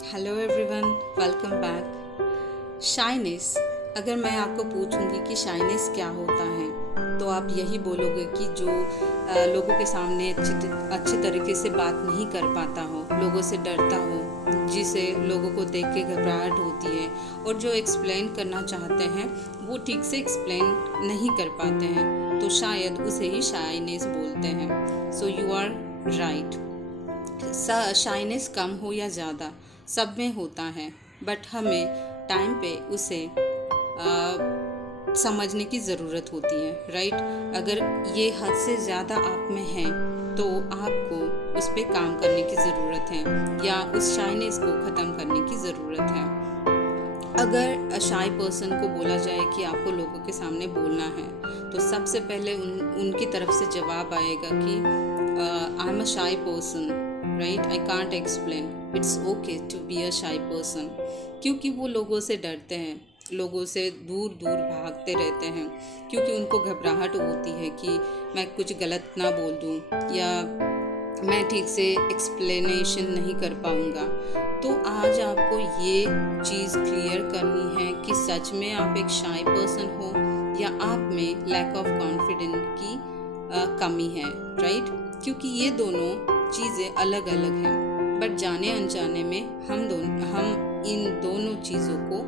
Hello everyone, welcome back. Shyness, अगर मैं आपको पूछूंगी कि शाइनेस क्या होता है तो आप यही बोलोगे कि जो लोगों के सामने अच्छे तरीके से बात नहीं कर पाता हो, लोगों से डरता हो, जिसे लोगों को देख के घबराहट होती है और जो एक्सप्लेन करना चाहते हैं वो ठीक से एक्सप्लेन नहीं कर पाते हैं, तो शायद उसे ही शाइनेस बोलते हैं। So you are right. Shyness कम हो या ज़्यादा सब में होता है, बट हमें टाइम पे उसे समझने की ज़रूरत होती है, राइट। अगर ये हद से ज़्यादा आप में है तो आपको उस पर काम करने की ज़रूरत है या उस शाइनेस को ख़त्म करने की ज़रूरत है। अगर शाई पर्सन को बोला जाए कि आपको लोगों के सामने बोलना है तो सबसे पहले उनकी तरफ से जवाब आएगा कि आई am a shy person, right, I can't explain, it's okay to be a shy person. क्योंकि वो लोगों से डरते हैं, लोगों से दूर दूर भागते रहते हैं, क्योंकि उनको घबराहट होती है कि मैं कुछ गलत ना बोल दूं या मैं ठीक से एक्सप्लेनेशन नहीं कर पाऊंगा। तो आज आपको ये चीज़ क्लियर करनी है कि सच में आप एक शाई पर्सन हो या आप में लैक ऑफ कॉन्फिडेंस की कमी है, राइट। क्योंकि ये दोनों चीज़ें अलग अलग हैं, बट जाने अनजाने में हम इन दोनों चीज़ों को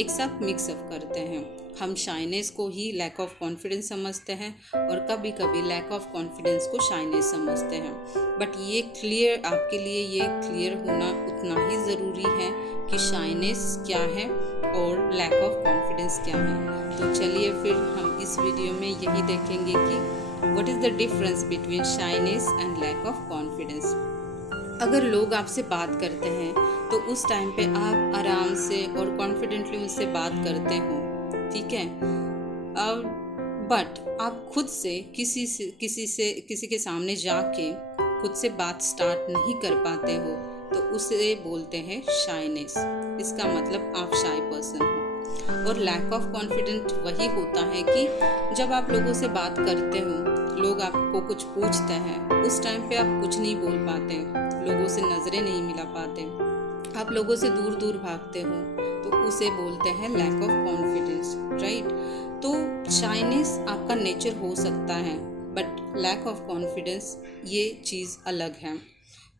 एक साथ मिक्सअप करते हैं। हम शाइनेस को ही लैक ऑफ कॉन्फिडेंस समझते हैं और कभी कभी लैक ऑफ कॉन्फिडेंस को शाइनेस समझते हैं। बट ये क्लियर, आपके लिए ये क्लियर होना उतना ही ज़रूरी है कि शाइनेस क्या है और लैक ऑफ कॉन्फिडेंस क्या है। तो चलिए फिर हम इस वीडियो में यही देखेंगे कि what is the difference between shyness and lack of confidence. अगर लोग आपसे बात करते हैं तो उस टाइम पे आप आराम से और कॉन्फिडेंटली उनसे बात करते हो, ठीक है। बट आप खुद से किसी के सामने जाके खुद से बात स्टार्ट नहीं कर पाते हो तो उसे बोलते हैं शाइनेस। इसका मतलब आप शाई पर्सन हो। और लैक ऑफ कॉन्फिडेंट वही होता है कि जब आप लोगों से बात करते हो, लोग आपको कुछ पूछते हैं, उस टाइम पे आप कुछ नहीं बोल पाते, लोगों से नज़रें नहीं मिला पाते, आप लोगों से दूर दूर भागते हो, तो उसे बोलते हैं लैक ऑफ कॉन्फिडेंस, राइट। तो शाइनेस आपका नेचर हो सकता है, बट लैक ऑफ कॉन्फिडेंस ये चीज़ अलग है।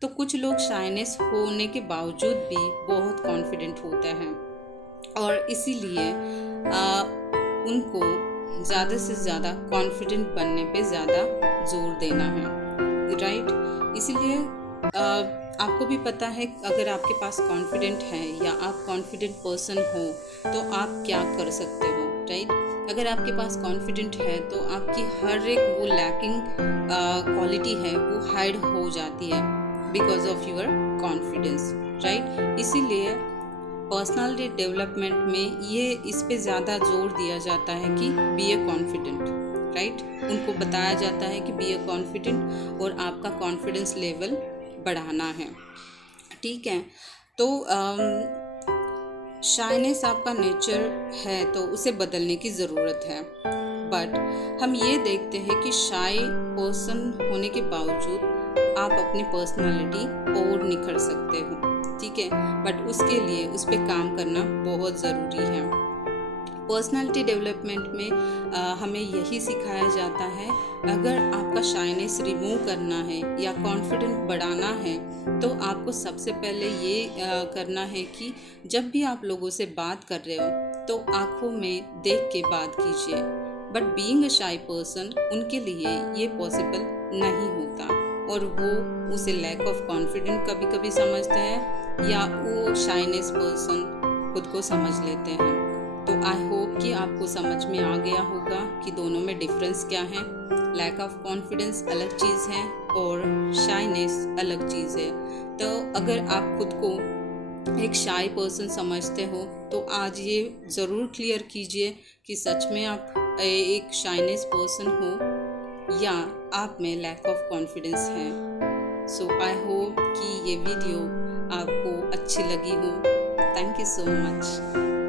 तो कुछ लोग शाइनेस होने के बावजूद भी बहुत कॉन्फिडेंट होते हैं और इसीलिए उनको ज़्यादा से ज़्यादा कॉन्फिडेंट बनने पे ज़्यादा जोर देना है, राइट। इसीलिए आपको भी पता है अगर आपके पास कॉन्फिडेंट है या आप कॉन्फिडेंट पर्सन हो तो आप क्या कर सकते हो, राइट। अगर आपके पास कॉन्फिडेंट है तो आपकी हर एक वो लैकिंग क्वालिटी है वो हाइड हो जाती है because of your confidence, right. इसीलिए पर्सनालिटी डेवलपमेंट में ये इस पे ज़्यादा जोर दिया जाता है कि बी ए कॉन्फिडेंट, राइट। उनको बताया जाता है कि बी ए कॉन्फिडेंट और आपका कॉन्फिडेंस लेवल बढ़ाना है, ठीक है। तो शाइनेस आपका नेचर है तो उसे बदलने की ज़रूरत है। बट हम ये देखते हैं कि शाई पर्सन होने के बावजूद आप अपनी पर्सनालिटी और निखर सकते हो, ठीक है। बट उसके लिए उस पर काम करना बहुत ज़रूरी है। पर्सनालिटी डेवलपमेंट में हमें यही सिखाया जाता है, अगर आपका शाइनेस रिमूव करना है या कॉन्फिडेंस बढ़ाना है तो आपको सबसे पहले ये करना है कि जब भी आप लोगों से बात कर रहे हो तो आँखों में देख के बात कीजिए। But being a shy person उनके लिए ये पॉसिबल नहीं होता और वो उसे लैक ऑफ कॉन्फिडेंस कभी कभी समझते हैं या वो शाइनेस पर्सन खुद को समझ लेते हैं। तो आई होप कि आपको समझ में आ गया होगा कि दोनों में डिफरेंस क्या है। लैक ऑफ कॉन्फिडेंस अलग चीज़ है और शाइनेस अलग चीज़ है। तो अगर आप खुद को एक शाई पर्सन समझते हो तो आज ये ज़रूर क्लियर कीजिए कि सच में आप एक शाइनेस पर्सन हो या आप में लैक ऑफ कॉन्फिडेंस है। सो आई होप कि ये वीडियो आपको अच्छी लगी हो। Thank you so much.